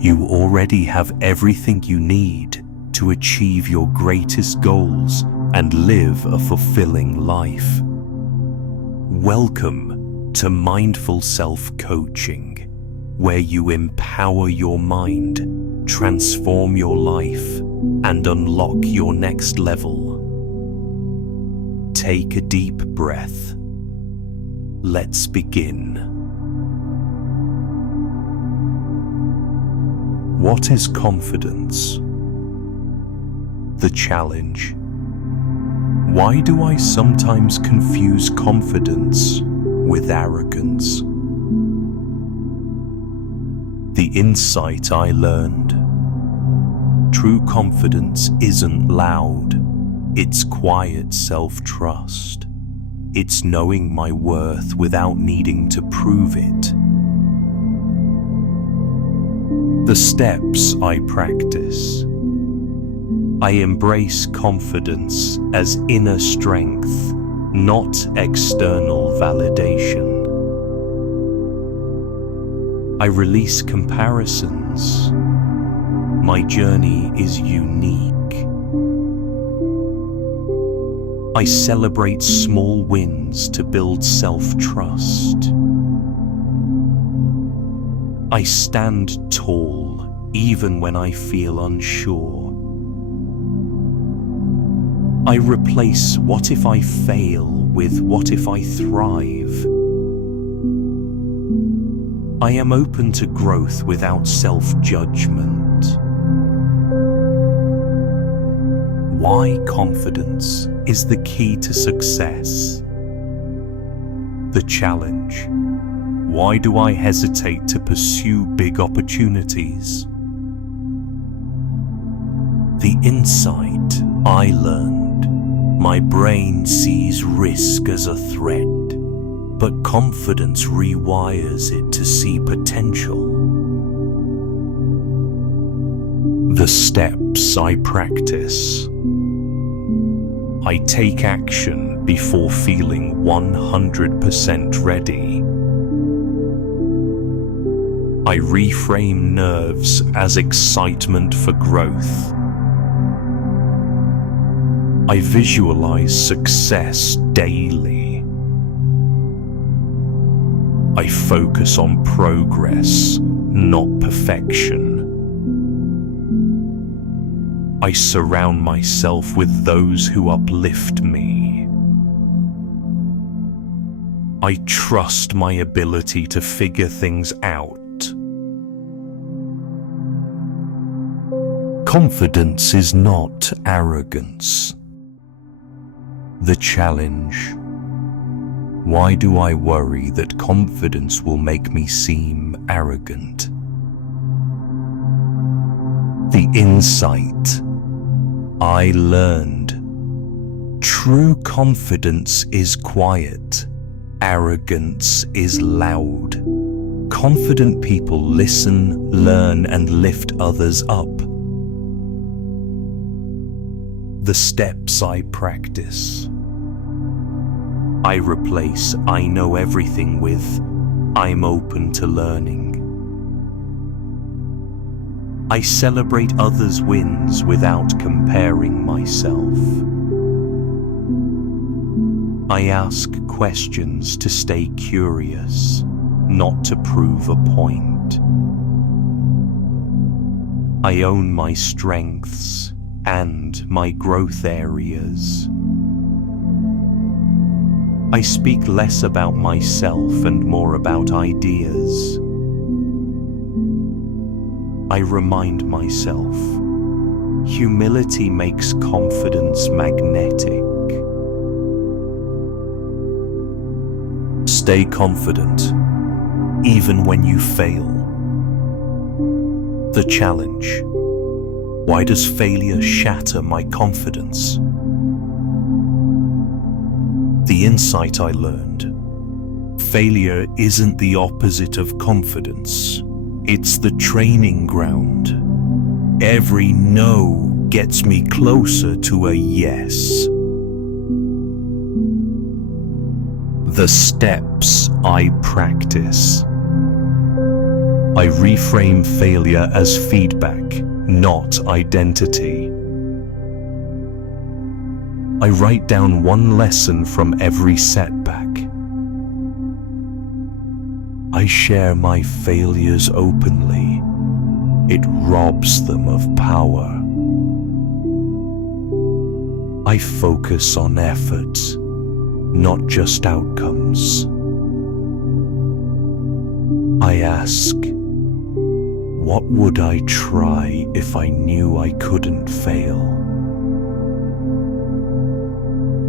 You already have everything you need to achieve your greatest goals and live a fulfilling life. Welcome to Mindful Self-Coaching, where you empower your mind, transform your life, and unlock your next level. Take a deep breath. Let's begin. What is confidence? The challenge. Why do I sometimes confuse confidence with arrogance? The insight I learned. True confidence isn't loud. It's quiet self-trust. It's knowing my worth without needing to prove it. The steps I practice. I embrace confidence as inner strength, not external validation. I release comparisons. My journey is unique. I celebrate small wins to build self-trust. I stand tall even when I feel unsure. I replace what if I fail with what if I thrive. I am open to growth without self-judgment. Why confidence is the key to success? The challenge. Why do I hesitate to pursue big opportunities? The insight I learned. My brain sees risk as a threat, but confidence rewires it to see potential. The steps I practice. I take action before feeling 100% ready. I reframe nerves as excitement for growth. I visualize success daily. I focus on progress, not perfection. I surround myself with those who uplift me. I trust my ability to figure things out. Confidence is not arrogance. The challenge. Why do I worry that confidence will make me seem arrogant? The insight I learned. True confidence is quiet. Arrogance is loud. Confident people listen, learn, and lift others up. The steps I practice. I replace I know everything with I'm open to learning. I celebrate others' wins without comparing myself. I ask questions to stay curious, not to prove a point. I own my strengths and my growth areas. I speak less about myself and more about ideas. I remind myself, humility makes confidence magnetic. Stay confident, even when you fail. The challenge. Why does failure shatter my confidence? The insight I learned. Failure isn't the opposite of confidence. It's the training ground. Every no gets me closer to a yes. The steps I practice. I reframe failure as feedback, not identity. I write down one lesson from every setback. I share my failures openly. It robs them of power. I focus on effort, not just outcomes. I ask, what would I try if I knew I couldn't fail?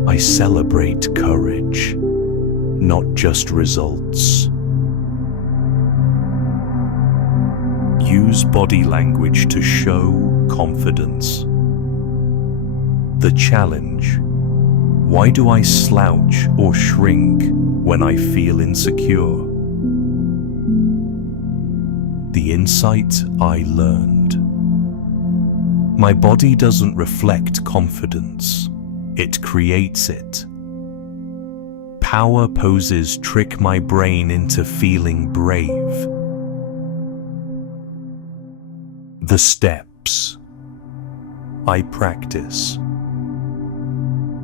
I celebrate courage, not just results. Use body language to show confidence. The challenge: why do I slouch or shrink when I feel insecure? The insight I learned. My body doesn't reflect confidence, it creates it. Power poses trick my brain into feeling brave. The steps. I practice.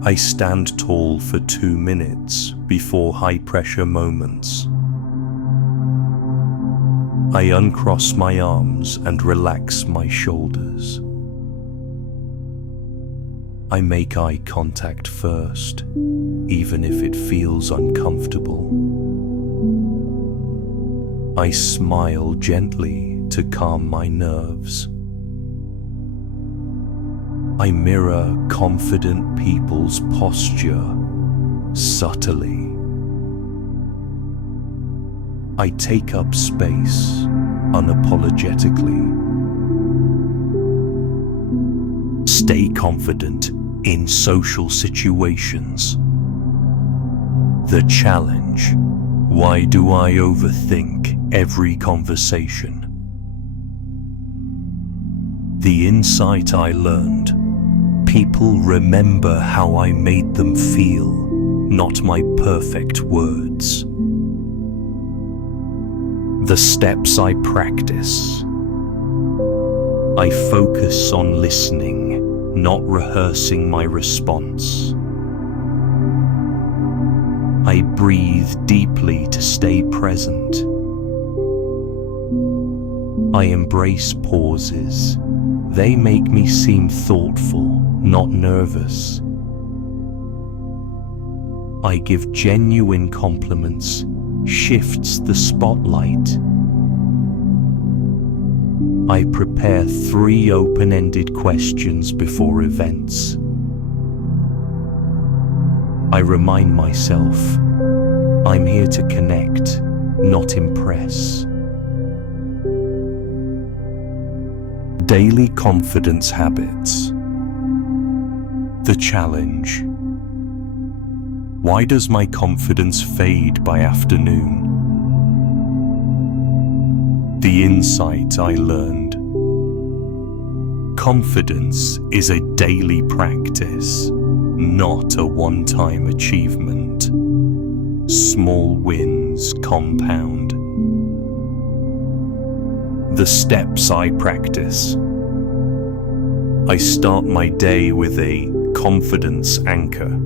I stand tall for 2 minutes before high-pressure moments. I uncross my arms and relax my shoulders. I make eye contact first, even if it feels uncomfortable. I smile gently to calm my nerves. I mirror confident people's posture subtly. I take up space unapologetically. Stay confident in social situations. The challenge: why do I overthink every conversation? The insight I learned: people remember how I made them feel, not my perfect words. The steps I practice. I focus on listening, not rehearsing my response. I breathe deeply to stay present. I embrace pauses. They make me seem thoughtful, not nervous. I give genuine compliments, shifts the spotlight. I prepare 3 open-ended questions before events. I remind myself, I'm here to connect, not impress. Daily confidence habits. The challenge: why does my confidence fade by afternoon? The insight I learned. Confidence is a daily practice, not a one-time achievement. Small wins compound. The steps I practice. I start my day with a confidence anchor,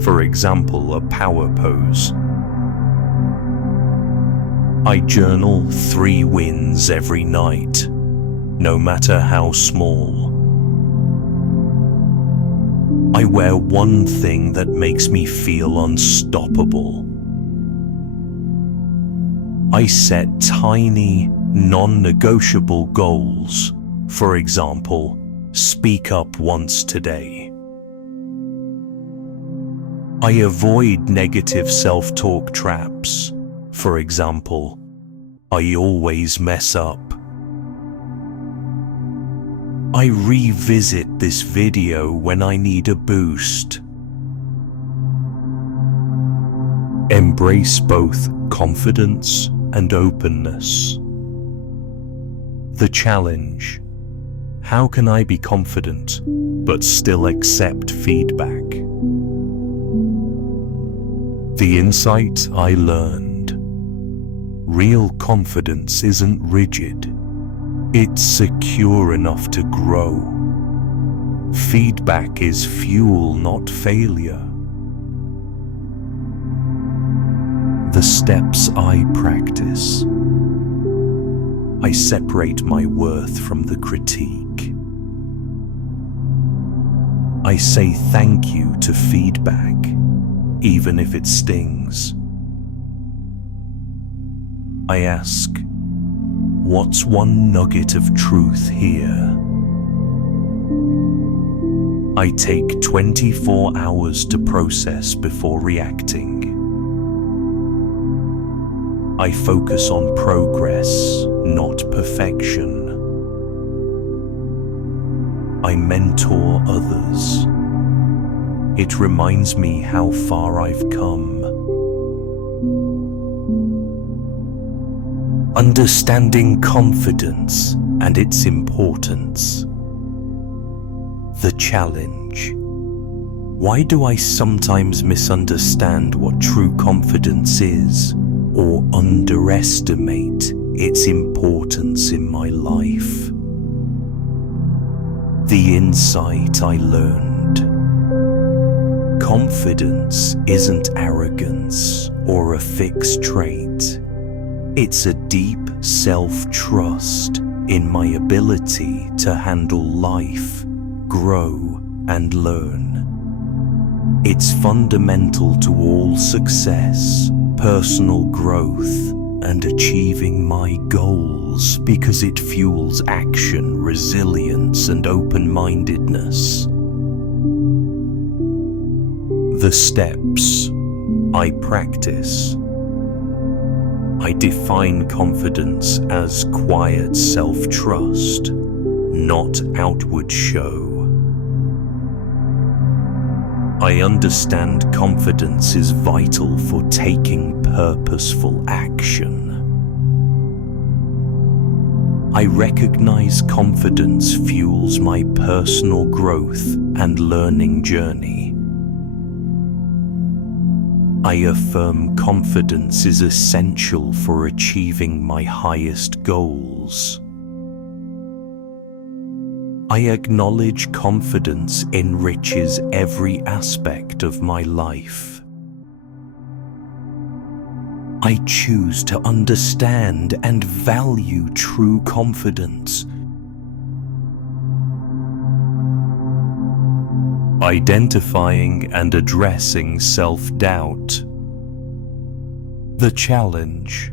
for example, a power pose. I journal 3 wins every night, no matter how small. I wear one thing that makes me feel unstoppable. I set tiny, non-negotiable goals, for example, speak up once today. I avoid negative self-talk traps. For example, I always mess up. I revisit this video when I need a boost. Embrace both confidence and openness. The challenge: how can I be confident but still accept feedback? The insight I learned. Real confidence isn't rigid. It's secure enough to grow. Feedback is fuel, not failure. The steps I practice. I separate my worth from the critique. I say thank you to feedback, even if it stings. I ask, what's one nugget of truth here? I take 24 hours to process before reacting. I focus on progress, not perfection. I mentor others. It reminds me how far I've come. Understanding confidence and its importance. The challenge. Why do I sometimes misunderstand what true confidence is, or underestimate its importance in my life? The insight I learned. Confidence isn't arrogance or a fixed trait. It's a deep self-trust in my ability to handle life, grow, and learn. It's fundamental to all success, personal growth, and achieving my goals because it fuels action, resilience, and open-mindedness. The steps I practice. I define confidence as quiet self-trust, not outward show. I understand confidence is vital for taking purposeful action. I recognize confidence fuels my personal growth and learning journey. I affirm confidence is essential for achieving my highest goals. I acknowledge confidence enriches every aspect of my life. I choose to understand and value true confidence. Identifying and addressing self-doubt. The challenge.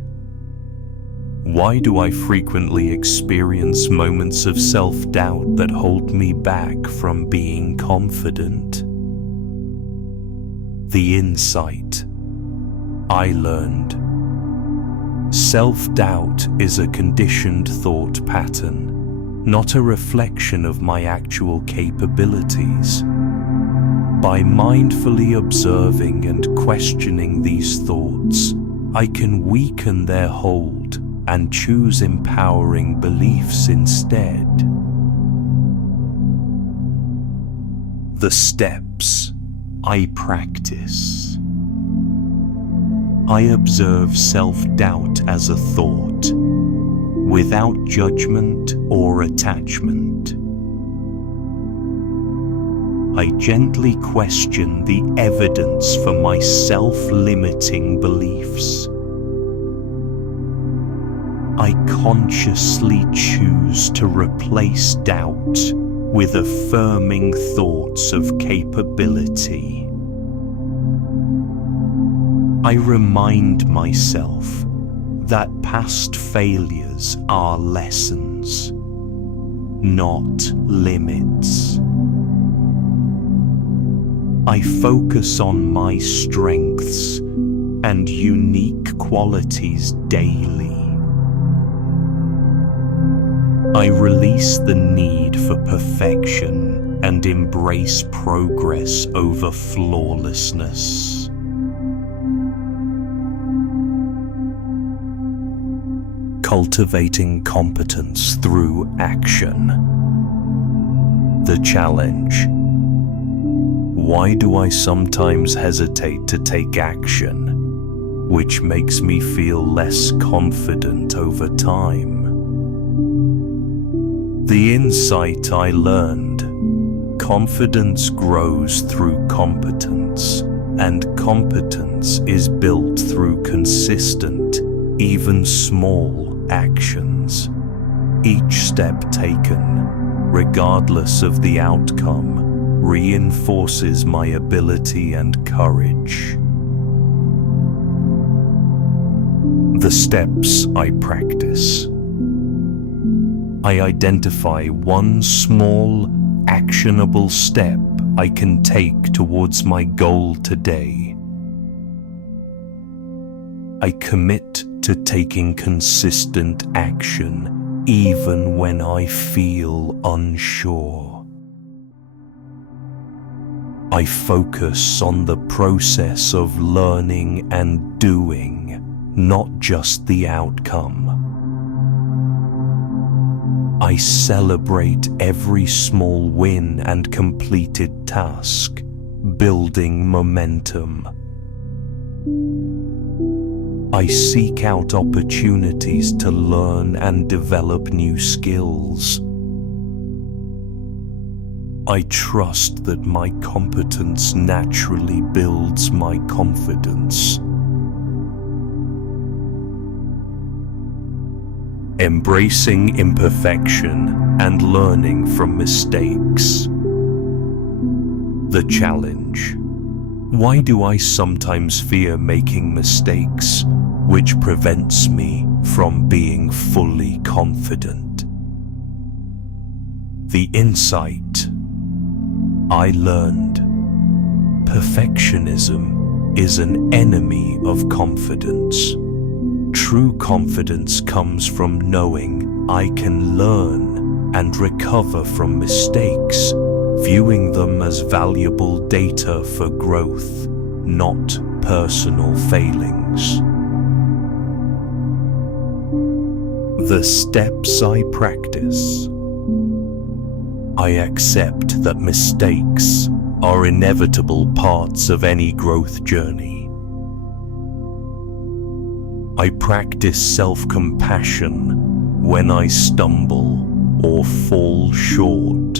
Why do I frequently experience moments of self-doubt that hold me back from being confident? The insight I learned. Self-doubt is a conditioned thought pattern, not a reflection of my actual capabilities. By mindfully observing and questioning these thoughts, I can weaken their hold and choose empowering beliefs instead. The steps I practice. I observe self-doubt as a thought, without judgment or attachment. I gently question the evidence for my self-limiting beliefs. I consciously choose to replace doubt with affirming thoughts of capability. I remind myself that past failures are lessons, not limits. I focus on my strengths and unique qualities daily. I release the need for perfection and embrace progress over flawlessness. Cultivating competence through action. The challenge. Why do I sometimes hesitate to take action? which makes me feel less confident over time. The insight I learned: confidence grows through competence, and competence is built through consistent, even small, actions. Each step taken, regardless of the outcome, reinforces my ability and courage. The steps I practice. I identify one small, actionable step I can take towards my goal today. I commit to taking consistent action even when I feel unsure. I focus on the process of learning and doing, not just the outcome. I celebrate every small win and completed task, building momentum. I seek out opportunities to learn and develop new skills. I trust that my competence naturally builds my confidence. Embracing imperfection and learning from mistakes. The challenge. Why do I sometimes fear making mistakes, which prevents me from being fully confident? The insight. I learned: perfectionism is an enemy of confidence. True confidence comes from knowing I can learn and recover from mistakes, viewing them as valuable data for growth, not personal failings. The steps I practice. I accept that mistakes are inevitable parts of any growth journey. I practice self-compassion when I stumble or fall short.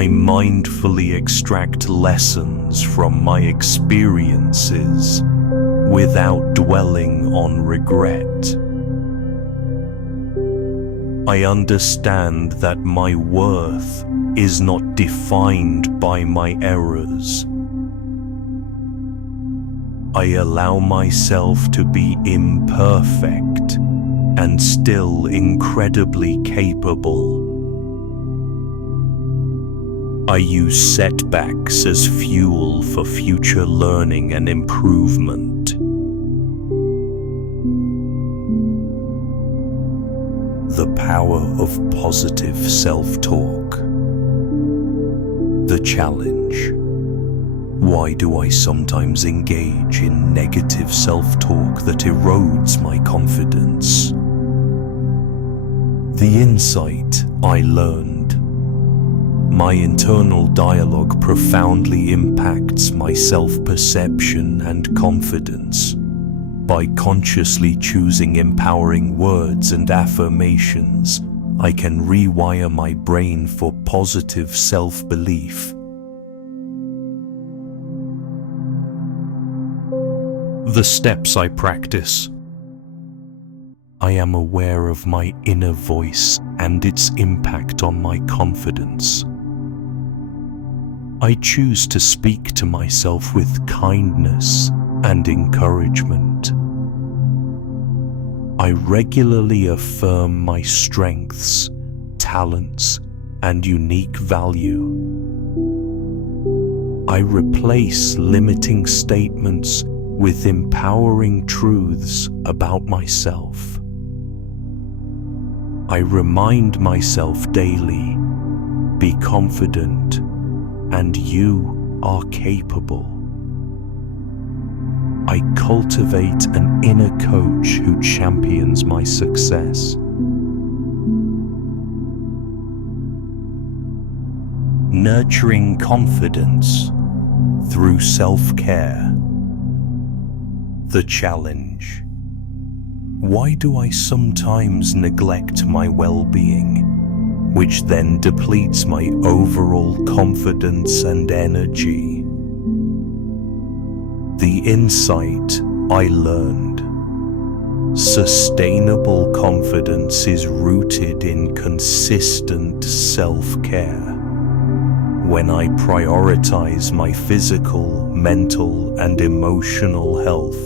I mindfully extract lessons from my experiences without dwelling on regret. I understand that my worth is not defined by my errors. I allow myself to be imperfect and still incredibly capable. I use setbacks as fuel for future learning and improvement. The power of positive self-talk. The challenge. Why do I sometimes engage in negative self-talk that erodes my confidence? The insight I learned. My internal dialogue profoundly impacts my self-perception and confidence. By consciously choosing empowering words and affirmations, I can rewire my brain for positive self-belief. The steps I practice. I am aware of my inner voice and its impact on my confidence. I choose to speak to myself with kindness and encouragement. I regularly affirm my strengths, talents, and unique value. I replace limiting statements with empowering truths about myself. I remind myself daily, be confident, and you are capable. I cultivate an inner coach who champions my success. Nurturing confidence through self-care. The challenge. Why do I sometimes neglect my well-being, which then depletes my overall confidence and energy? The insight I learned. Sustainable confidence is rooted in consistent self-care. When I prioritize my physical, mental, and emotional health,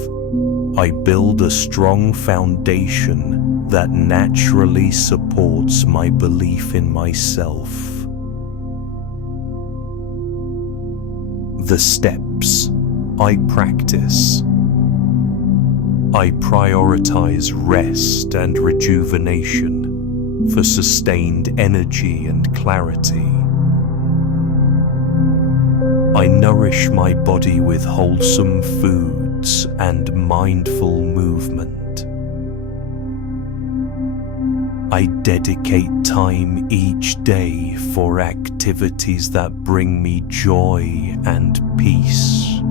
I build a strong foundation that naturally supports my belief in myself. The steps I practice. I prioritize rest and rejuvenation for sustained energy and clarity. I nourish my body with wholesome foods and mindful movement. I dedicate time each day for activities that bring me joy and peace.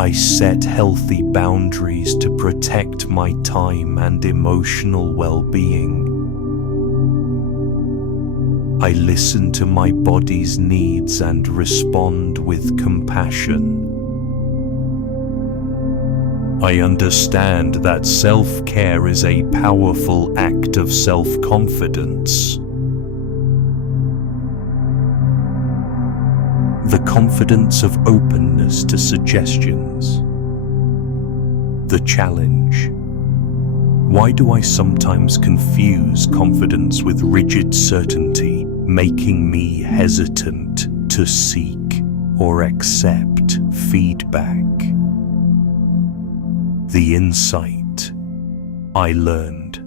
I set healthy boundaries to protect my time and emotional well-being. I listen to my body's needs and respond with compassion. I understand that self-care is a powerful act of self-confidence. The confidence of openness to suggestions. The challenge. Why do I sometimes confuse confidence with rigid certainty, making me hesitant to seek or accept feedback? The insight I learned.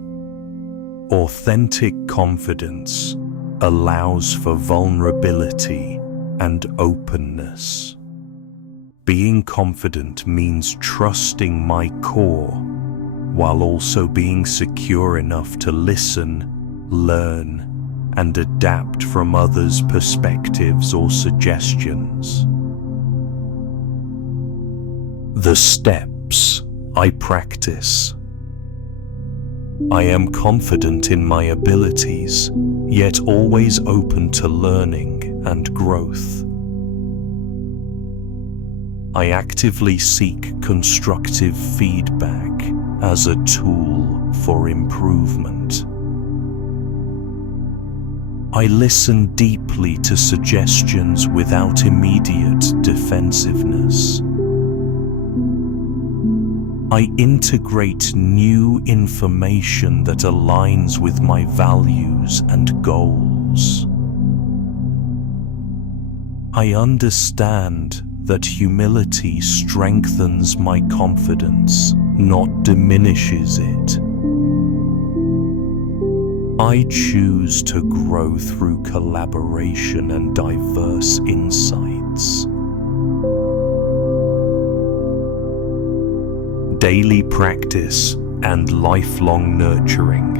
Authentic confidence allows for vulnerability and openness. Being confident means trusting my core, while also being secure enough to listen, learn, and adapt from others' perspectives or suggestions. The steps I practice. I am confident in my abilities, yet always open to learning and growth. I actively seek constructive feedback as a tool for improvement. I listen deeply to suggestions without immediate defensiveness. I integrate new information that aligns with my values and goals. I understand that humility strengthens my confidence, not diminishes it. I choose to grow through collaboration and diverse insights. Daily practice and lifelong nurturing.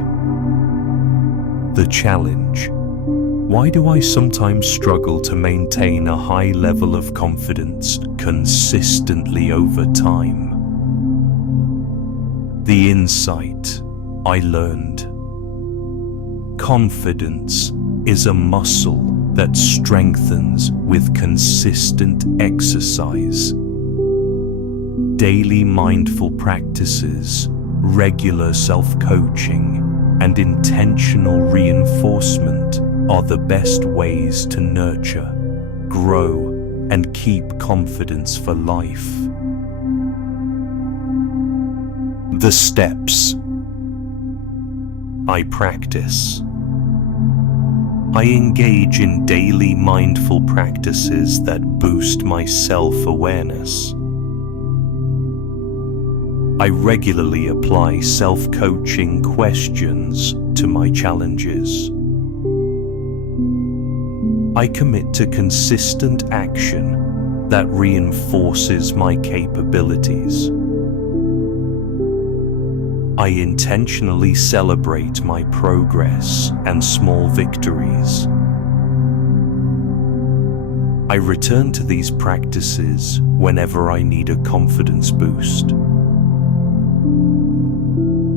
The challenge. Why do I sometimes struggle to maintain a high level of confidence consistently over time? The insight I learned. Confidence is a muscle that strengthens with consistent exercise. Daily mindful practices, regular self-coaching, and intentional reinforcement are the best ways to nurture, grow, and keep confidence for life. The steps I practice. I engage in daily mindful practices that boost my self-awareness. I regularly apply self-coaching questions to my challenges. I commit to consistent action that reinforces my capabilities. I intentionally celebrate my progress and small victories. I return to these practices whenever I need a confidence boost.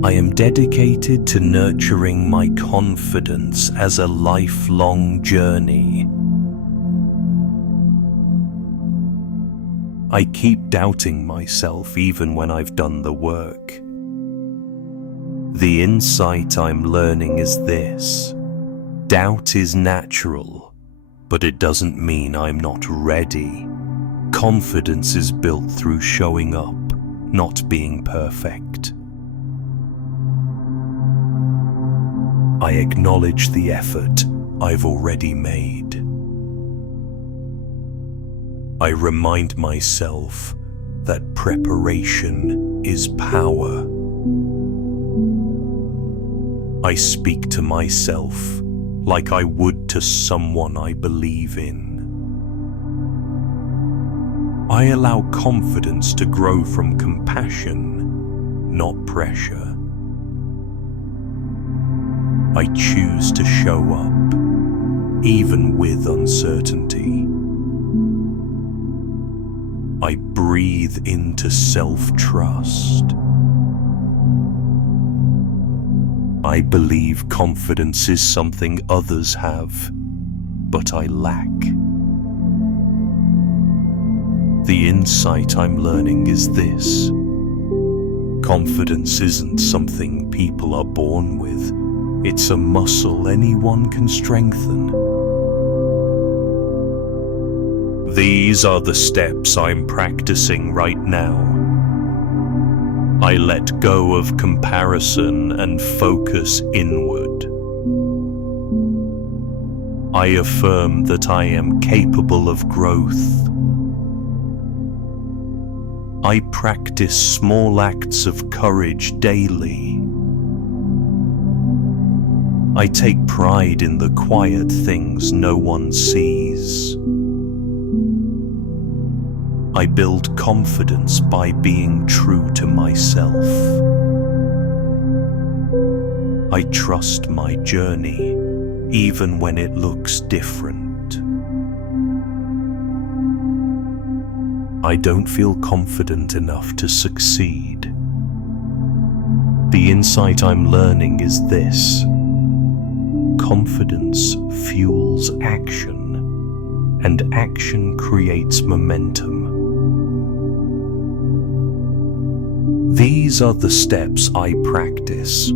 I am dedicated to nurturing my confidence as a lifelong journey. I keep doubting myself even when I've done the work. The insight I'm learning is this: doubt is natural, but it doesn't mean I'm not ready. Confidence is built through showing up, not being perfect. I acknowledge the effort I've already made. I remind myself that preparation is power. I speak to myself like I would to someone I believe in. I allow confidence to grow from compassion, not pressure. I choose to show up, even with uncertainty. I breathe into self-trust. I believe confidence is something others have, but I lack. The insight I'm learning is this: confidence isn't something people are born with. It's a muscle anyone can strengthen. These are the steps I'm practicing right now. I let go of comparison and focus inward. I affirm that I am capable of growth. I practice small acts of courage daily. I take pride in the quiet things no one sees. I build confidence by being true to myself. I trust my journey, even when it looks different. I don't feel confident enough to succeed. The insight I'm learning is this: confidence fuels action, and action creates momentum. These are the steps I practice.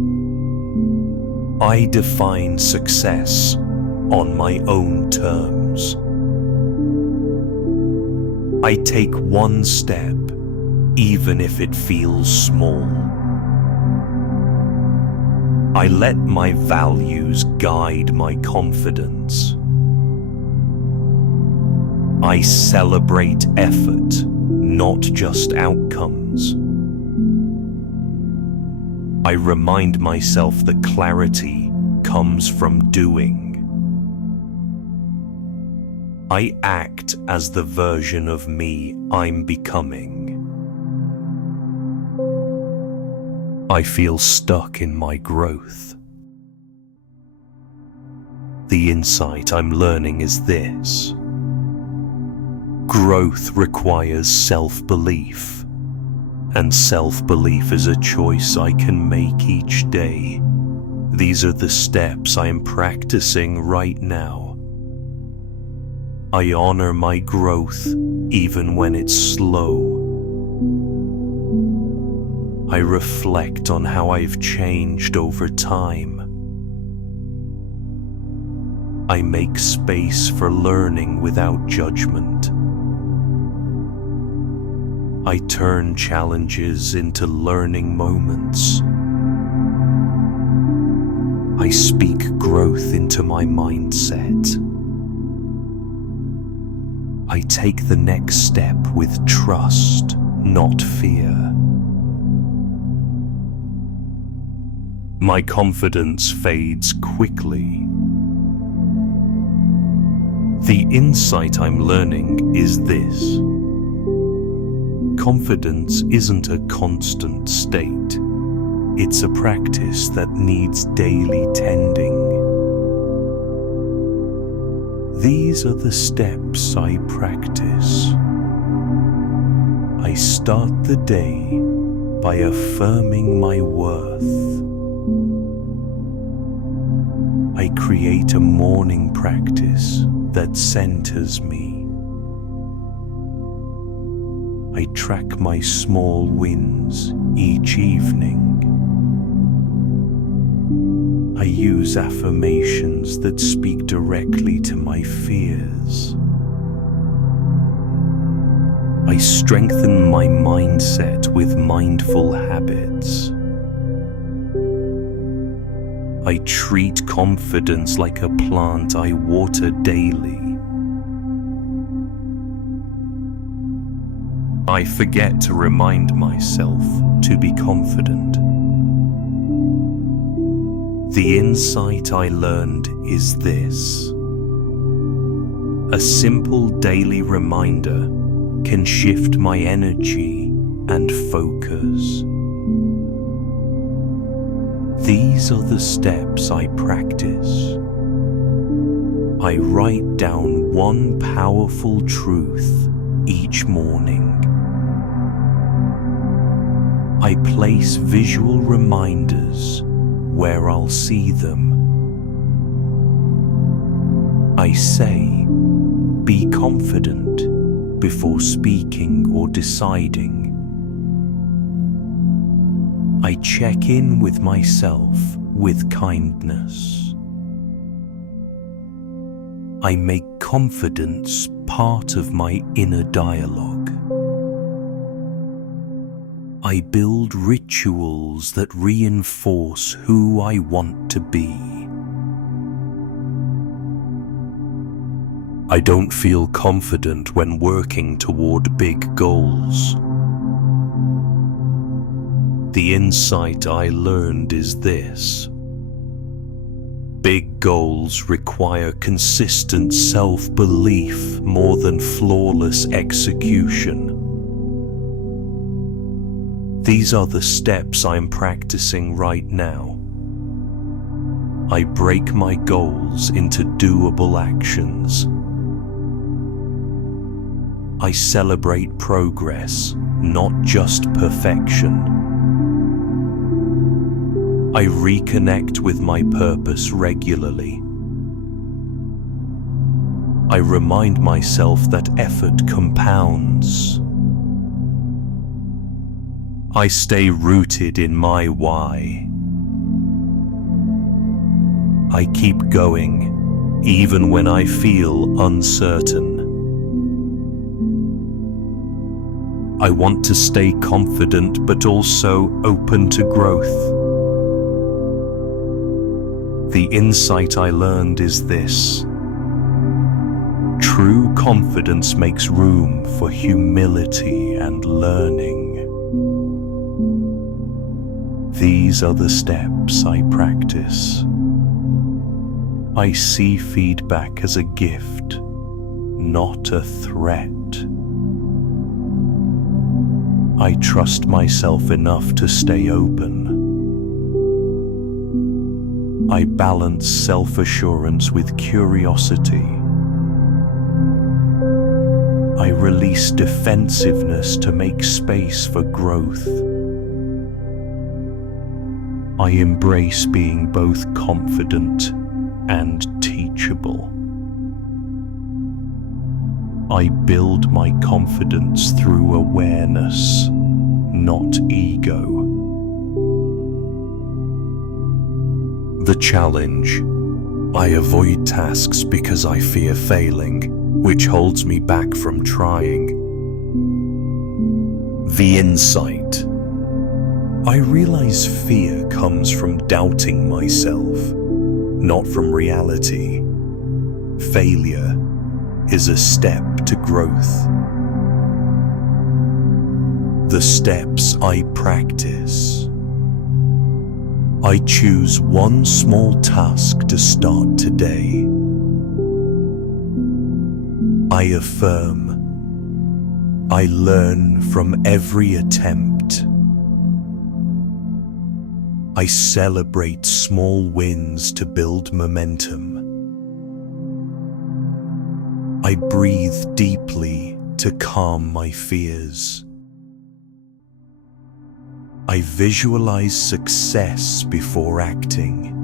I define success on my own terms. I take one step, even if it feels small. I let my values guide my confidence. I celebrate effort, not just outcomes. I remind myself that clarity comes from doing. I act as the version of me I'm becoming. I feel stuck in my growth. The insight I'm learning is this: growth requires self-belief, and self-belief is a choice I can make each day. These are the steps I am practicing right now. I honor my growth even when it's slow. I reflect on how I've changed over time. I make space for learning without judgment. I turn challenges into learning moments. I speak growth into my mindset. I take the next step with trust, not fear. My confidence fades quickly. The insight I'm learning is this: confidence isn't a constant state. It's a practice that needs daily tending. These are the steps I practice. I start the day by affirming my worth. I create a morning practice that centers me. I track my small wins each evening. I use affirmations that speak directly to my fears. I strengthen my mindset with mindful habits. I treat confidence like a plant I water daily. I forget to remind myself to be confident. The insight I learned is this: a simple daily reminder can shift my energy and focus. These are the steps I practice. I write down one powerful truth each morning. I place visual reminders where I'll see them. I say, "Be confident," before speaking or deciding. I check in with myself with kindness. I make confidence part of my inner dialogue. I build rituals that reinforce who I want to be. I don't feel confident when working toward big goals. The insight I learned is this: big goals require consistent self-belief more than flawless execution. These are the steps I'm practicing right now. I break my goals into doable actions. I celebrate progress, not just perfection. I reconnect with my purpose regularly. I remind myself that effort compounds. I stay rooted in my why. I keep going, even when I feel uncertain. I want to stay confident but also open to growth. The insight I learned is this: true confidence makes room for humility and learning. These are the steps I practice. I see feedback as a gift, not a threat. I trust myself enough to stay open. I balance self-assurance with curiosity. I release defensiveness to make space for growth. I embrace being both confident and teachable. I build my confidence through awareness, not ego. The challenge: I avoid tasks because I fear failing, which holds me back from trying. The insight: I realize fear comes from doubting myself, not from reality. Failure is a step to growth. The steps I practice: I choose one small task to start today. I affirm. I learn from every attempt. I celebrate small wins to build momentum. I breathe deeply to calm my fears. I visualize success before acting.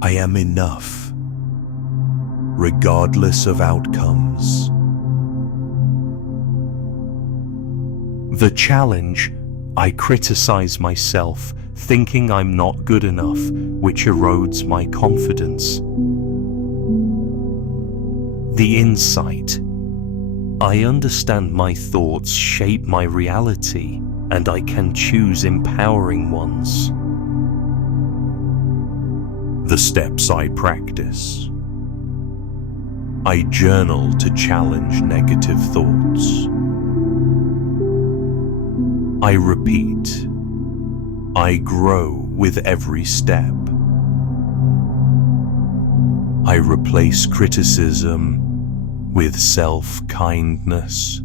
I am enough, regardless of outcomes. The challenge, I criticize myself, thinking I'm not good enough, which erodes my confidence. The insight, I understand my thoughts shape my reality, and I can choose empowering ones. The steps I practice. I journal to challenge negative thoughts. I repeat. I grow with every step. I replace criticism with self-kindness.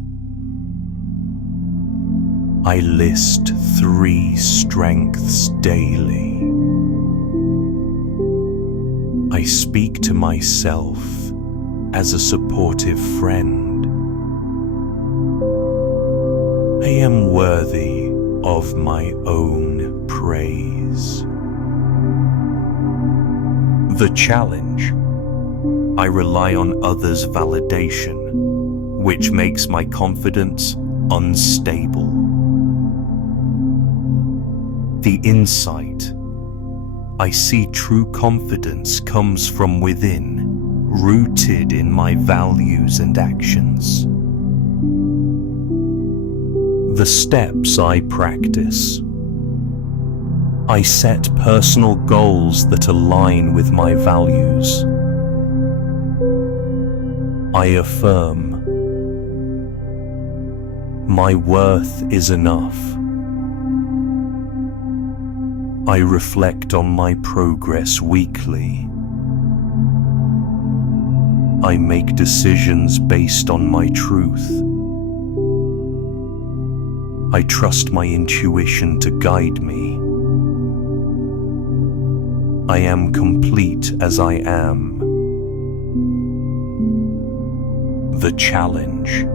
I list 3 strengths daily. I speak to myself as a supportive friend. I am worthy of my own praise. The challenge, I rely on others' validation, which makes my confidence unstable. The insight, I see true confidence comes from within, rooted in my values and actions. The steps I practice. I set personal goals that align with my values. I affirm. My worth is enough. I reflect on my progress weekly. I make decisions based on my truth. I trust my intuition to guide me. I am complete as I am. The challenge.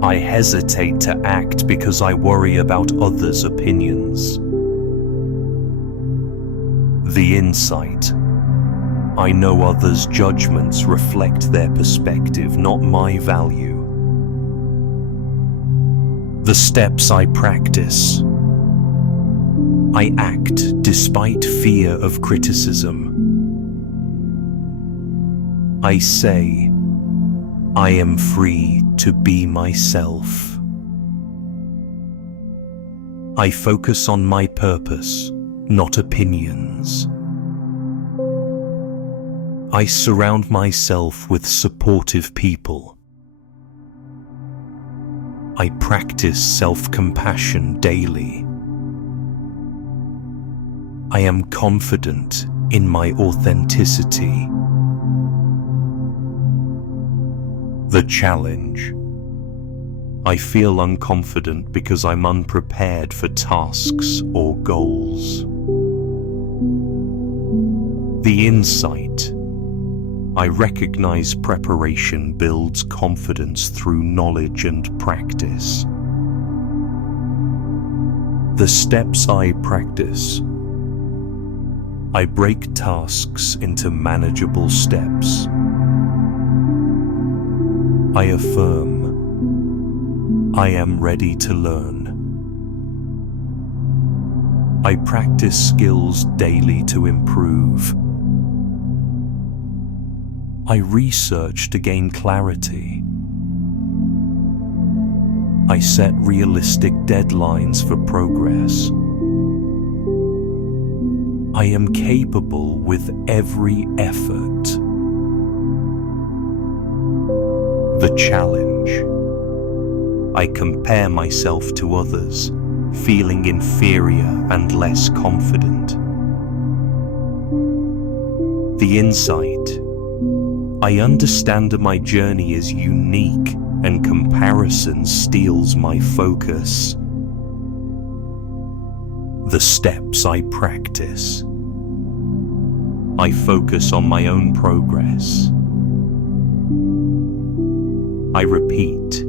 I hesitate to act because I worry about others' opinions. The insight. I know others' judgments reflect their perspective, not my value. The steps I practice. I act despite fear of criticism. I say, I am free to be myself. I focus on my purpose, not opinions. I surround myself with supportive people. I practice self-compassion daily. I am confident in my authenticity. The challenge. I feel unconfident because I'm unprepared for tasks or goals. The insight. I recognize preparation builds confidence through knowledge and practice. The steps I practice. I break tasks into manageable steps. I affirm. I am ready to learn. I practice skills daily to improve. I research to gain clarity. I set realistic deadlines for progress. I am capable with every effort. The challenge. I compare myself to others, feeling inferior and less confident. The insight. I understand my journey is unique and comparison steals my focus. The steps I practice. I focus on my own progress. I repeat,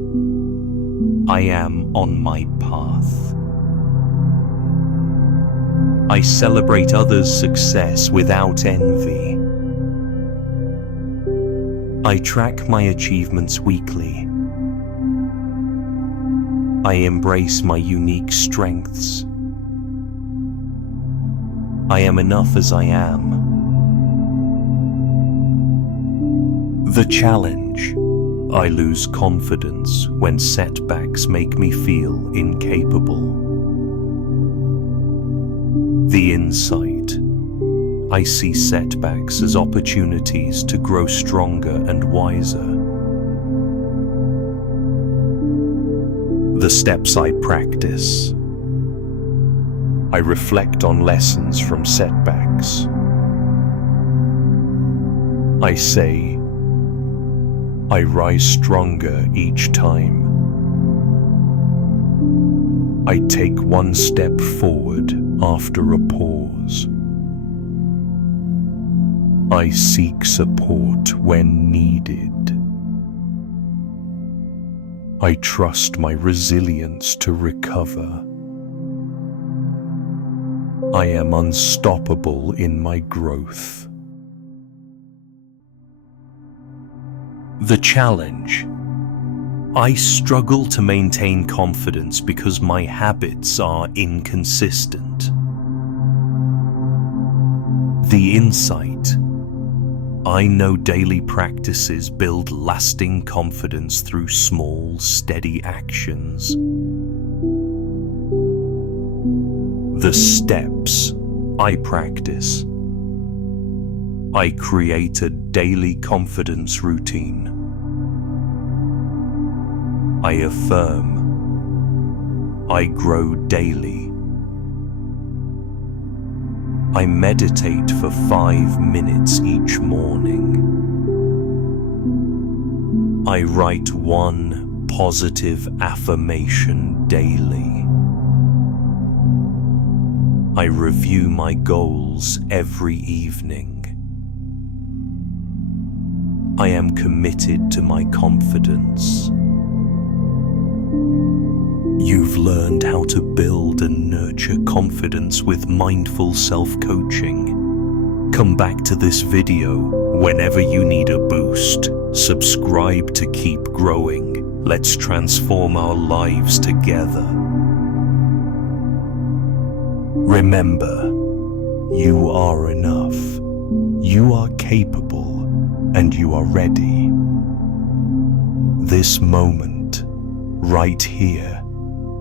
I am on my path. I celebrate others' success without envy. I track my achievements weekly. I embrace my unique strengths. I am enough as I am. The challenge: I lose confidence when setbacks make me feel incapable. The insight: I see setbacks as opportunities to grow stronger and wiser. The steps I practice: I reflect on lessons from setbacks. I say, I rise stronger each time. I take one step forward after a pause. I seek support when needed. I trust my resilience to recover. I am unstoppable in my growth. The challenge: I struggle to maintain confidence because my habits are inconsistent. The insight: I know daily practices build lasting confidence through small, steady actions. The steps I practice: I create a daily confidence routine. I affirm, I grow daily. I meditate for 5 minutes each morning. I write one positive affirmation daily. I review my goals every evening. I am committed to my confidence. You've learned how to build and nurture confidence with mindful self-coaching. Come back to this video whenever you need a boost. Subscribe to keep growing. Let's transform our lives together. Remember, you are enough. You are capable, and you are ready. This moment, right here,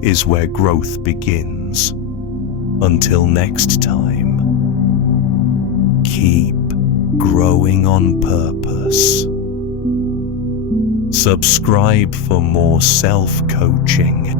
is where growth begins. Until next time, keep growing on purpose. Subscribe for more self-coaching